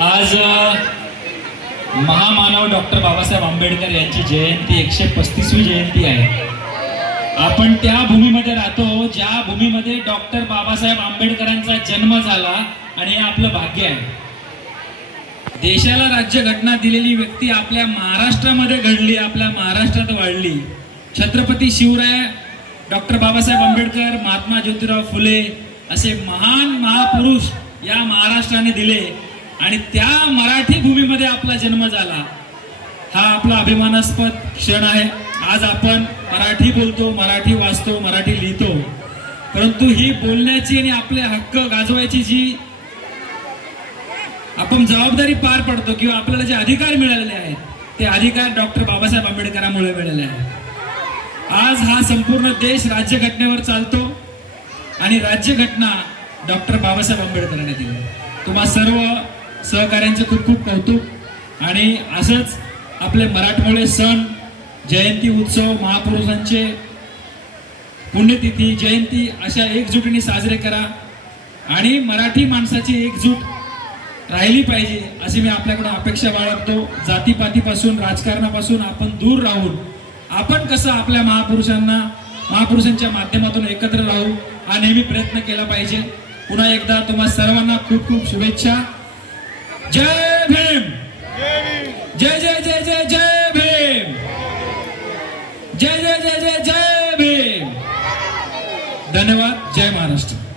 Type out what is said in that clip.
आज महामानव डॉक्टर बाबासाहेब आंबेडकर यांची जयंती 135वी जयंती आहे। आपण त्या भूमीमध्ये राहतो ज्या भूमीमध्ये डॉक्टर बाबासाहेब आंबेडकरांचा जन्म झाला आणि हे आपलं भाग्य आहे। देशाला राज्यघटना दिलेली व्यक्ती आपल्या महाराष्ट्रामध्ये घडली, आपल्या महाराष्ट्रात वाढली। छत्रपती शिवराय, डॉक्टर बाबासाहेब आंबेडकर, महात्मा ज्योतिराव फुले असे महान महापुरुष या महाराष्ट्राने दिले आणि त्या मराठी भूमीमध्ये आपला जन्म झाला। हा आपला अभिमानास्पद क्षण आहे। आज आपण मराठी बोलतो, मराठी वाचतो, मराठी लिहितो, परंतु ही बोलण्याची आणि आपले हक्क गाजवायची जी आपण जबाबदारी पार पडतो किंवा आपल्याला जे अधिकार मिळालेले आहेत ते अधिकार डॉक्टर बाबासाहेब आंबेडकरांमुळे मिळाले आहेत। आज हा संपूर्ण देश राज्यघटनेवर चालतो आणि राज्यघटना डॉक्टर बाबासाहेब आंबेडकरांनी दिली। तुम्हा सर्व सहकार्यांचे खूप खूप कौतुक। आणि असंच आपले मराठमोळे सण, जयंती उत्सव, महापुरुषांचे पुण्यतिथी, जयंती अशा एकजुटीने साजरे करा आणि मराठी माणसाची एकजूट राहिली पाहिजे अशी मी आपल्याकडून अपेक्षा बाळगतो। जातीपातीपासून, राजकारणापासून आपण दूर राहून आपण कसं आपल्या महापुरुषांच्या माध्यमातून एकत्र राहू हा नेहमी प्रयत्न केला पाहिजे। पुन्हा एकदा तुम्हा सर्वांना खूप खूप शुभेच्छा। जय भीम, जय जय जय जय जय भीम, जय जय जय जय जय भीम। धन्यवाद। जय महाराष्ट्र।